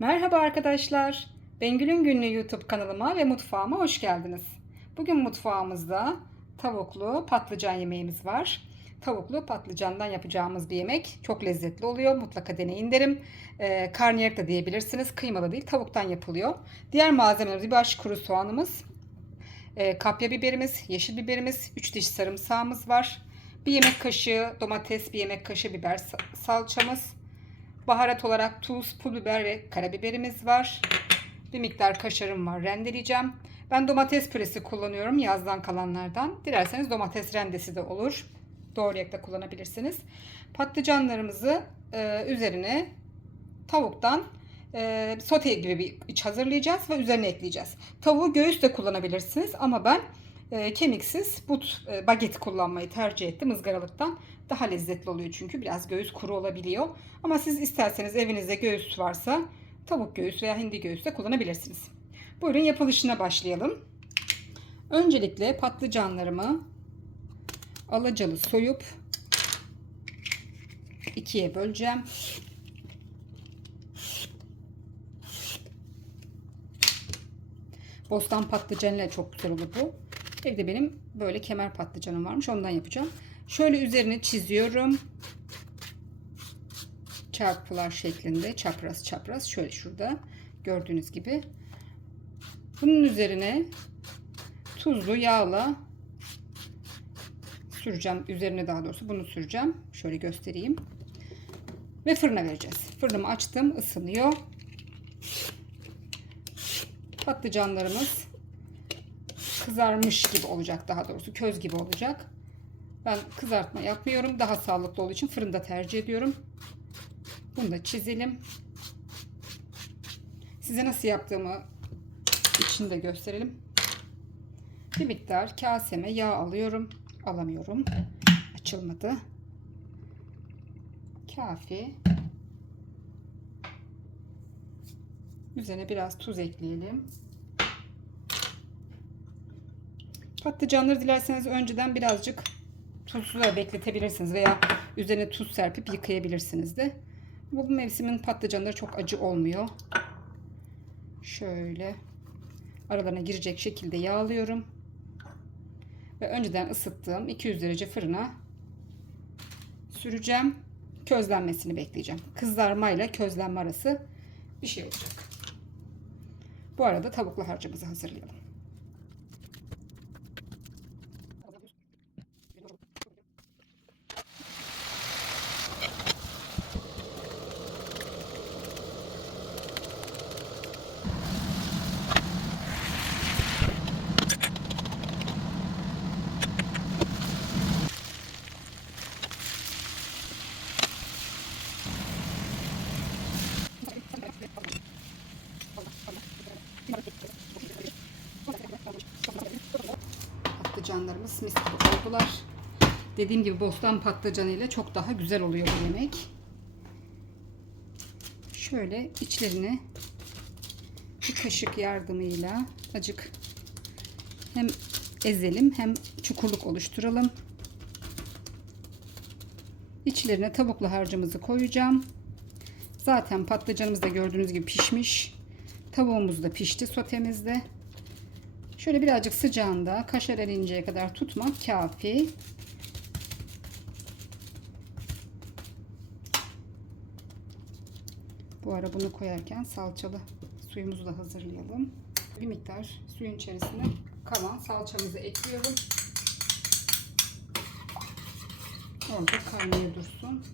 Merhaba arkadaşlar. Bengül'ün Günlüğü YouTube kanalıma ve mutfağıma hoş geldiniz. Bugün mutfağımızda tavuklu patlıcan yemeğimiz var. Tavuklu patlıcandan yapacağımız bir yemek. Çok lezzetli oluyor. Mutlaka deneyin derim. Ee, karnıyarık da diyebilirsiniz. Kıymalı değil tavuktan yapılıyor. Diğer malzemelerimiz bir baş kuru soğanımız, e, kapya biberimiz, yeşil biberimiz, 3 diş sarımsağımız var. Bir yemek kaşığı domates, bir yemek kaşığı biber sa- salçamız, Baharat olarak tuz, pul biber ve karabiberimiz var. Bir miktar kaşarım var. Rendeleyeceğim. Ben domates püresi kullanıyorum yazdan kalanlardan. Dilerseniz domates rendesi de olur. Doğrayarak da kullanabilirsiniz. Patlıcanlarımızı e, üzerine tavuktan e, sote gibi bir iç hazırlayacağız ve üzerine ekleyeceğiz. Tavuğu göğüs de kullanabilirsiniz ama ben e, kemiksiz but e, baget kullanmayı tercih ettim ızgaralıktan. Daha lezzetli oluyor çünkü biraz göğüs kuru olabiliyor. Ama siz isterseniz evinizde göğüs varsa tavuk göğüs veya hindi göğüs de kullanabilirsiniz. Buyurun yapılışına başlayalım. Öncelikle patlıcanlarımı alacalı soyup ikiye böleceğim. Bostan patlıcanıyla çok güzel olur bu. Evde benim böyle kemer patlıcanım varmış. Ondan yapacağım. Şöyle üzerine çiziyorum. Çarpılar şeklinde. Çapraz çapraz. Şöyle şurada. Gördüğünüz gibi. Bunun üzerine tuzlu yağla süreceğim. Üzerine daha doğrusu bunu süreceğim. Şöyle göstereyim. Ve fırına vereceğiz. Fırınımı açtım. ısınıyor. Patlıcanlarımız kızarmış gibi olacak daha doğrusu. Köz gibi olacak. Ben kızartma yapmıyorum. Daha sağlıklı olduğu için fırında tercih ediyorum. Bunu da çizelim. Size nasıl yaptığımı içinde gösterelim. Bir miktar kaseme yağ alıyorum. Alamıyorum. Açılmadı. Kafi. Üzerine biraz tuz ekleyelim. Patlıcanları dilerseniz önceden birazcık tuzla bekletebilirsiniz veya üzerine tuz serpip yıkayabilirsiniz de. Bu mevsimin patlıcanları çok acı olmuyor. Şöyle aralarına girecek şekilde yağlıyorum. Ve önceden ısıttığım 200 derece fırına süreceğim. Közlenmesini bekleyeceğim. Kızarmayla közlenme arası bir şey olacak. Bu arada tavuklu harcımızı hazırlayalım. Patlıcanlarımız mis gibi oldular. Dediğim gibi bostan patlıcanı ile çok daha güzel oluyor bu yemek. Şöyle içlerini bir kaşık yardımıyla acık hem ezelim hem çukurluk oluşturalım. İçlerine tavuklu harcımızı koyacağım. Zaten patlıcanımız da gördüğünüz gibi pişmiş. Tavuğumuz da pişti sotemizde. Şöyle birazcık sıcağında kaşar erinceye kadar tutmak kafi. Bu ara bunu koyarken salçalı suyumuzu da hazırlayalım. Bir miktar suyun içerisine kalan salçamızı ekliyorum. Orada kaynaya dursun.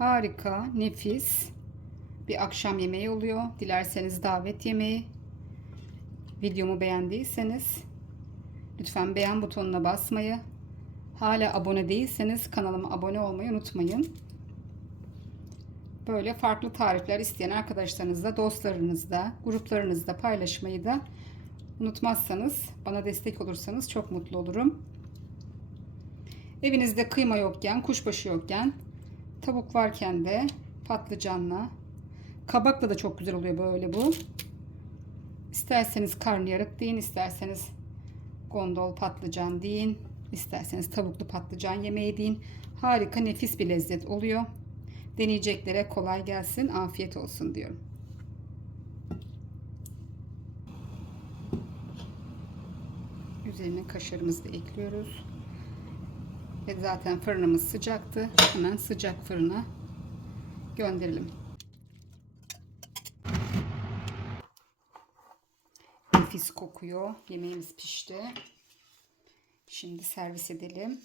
Harika, nefis bir akşam yemeği oluyor. Dilerseniz davet yemeği. Videomu beğendiyseniz lütfen beğen butonuna basmayı, hala abone değilseniz kanalıma abone olmayı unutmayın. Böyle farklı tarifler isteyen arkadaşlarınızla, dostlarınızla, gruplarınızda paylaşmayı da unutmazsanız, bana destek olursanız çok mutlu olurum. Evinizde kıyma yokken, kuşbaşı yokken, tavuk varken de patlıcanla. Kabakla da çok güzel oluyor böyle bu. İsterseniz karnıyarık deyin, isterseniz gondol patlıcan deyin, isterseniz tavuklu patlıcan yemeği deyin. Harika nefis bir lezzet oluyor. Deneyeceklere kolay gelsin, afiyet olsun diyorum. Üzerine kaşarımızı da ekliyoruz. Ve zaten fırınımız sıcaktı. Hemen sıcak fırına gönderelim. Nefis kokuyor. Yemeğimiz pişti. Şimdi servis edelim.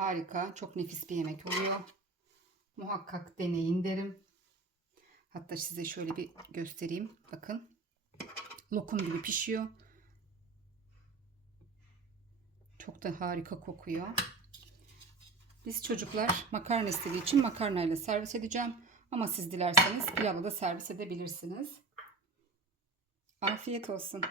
Harika, çok nefis bir yemek oluyor. Muhakkak deneyin derim. Hatta size şöyle bir göstereyim. Bakın. Lokum gibi pişiyor. Çok da harika kokuyor. Biz çocuklar makarna istediği için makarnayla servis edeceğim. Ama siz dilerseniz pilavla da servis edebilirsiniz. Afiyet olsun.